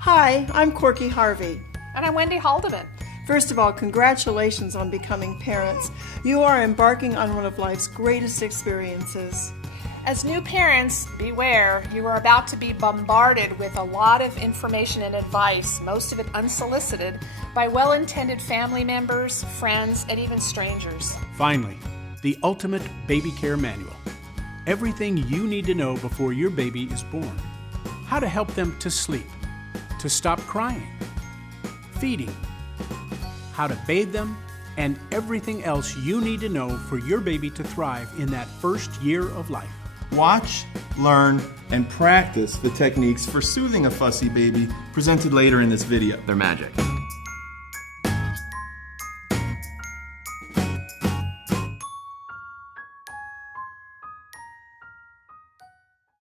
Hi, I'm Corky Harvey. And I'm Wendy Haldeman. First of all, congratulations on becoming parents. You are embarking on one of life's greatest experiences. As new parents, beware, you are about to be bombarded with a lot of information and advice, most of it unsolicited, by well-intended family members, friends, and even strangers. Finally, the ultimate baby care manual. Everything you need to know before your baby is born. How to help them to sleep, to stop crying, feeding, how to bathe them, and everything else you need to know for your baby to thrive in that first year of life. Watch, learn, and practice the techniques for soothing a fussy baby presented later in this video. They're magic.